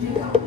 Yeah.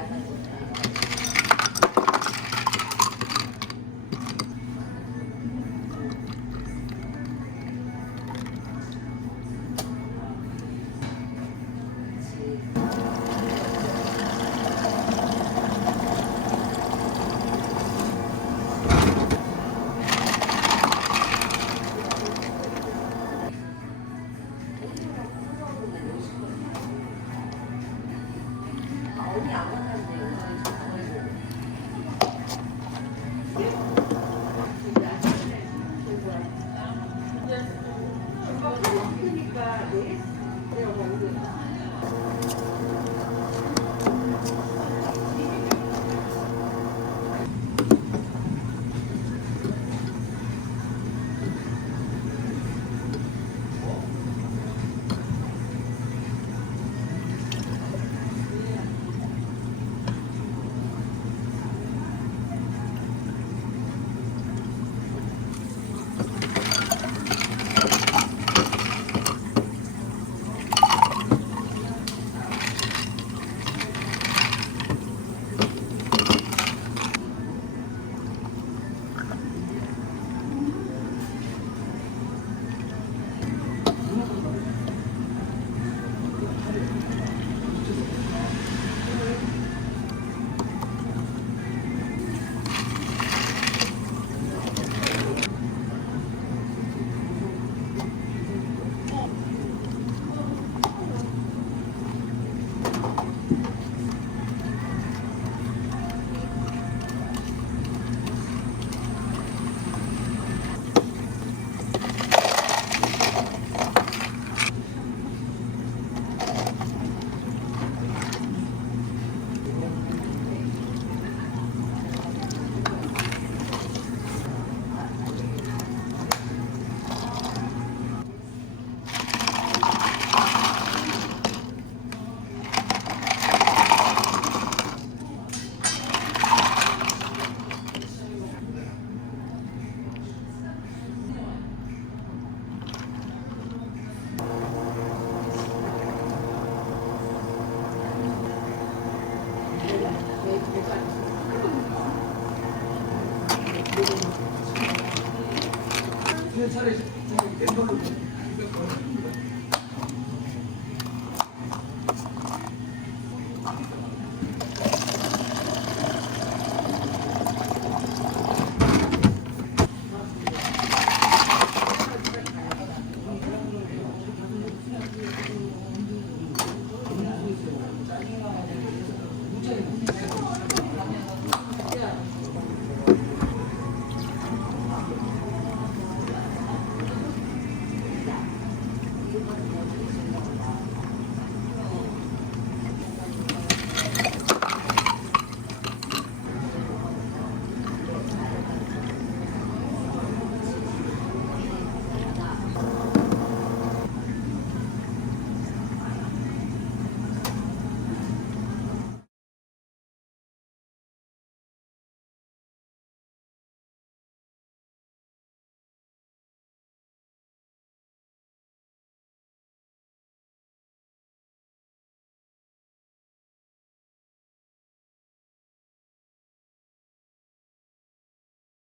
la pandemia. 차라리 낸걸로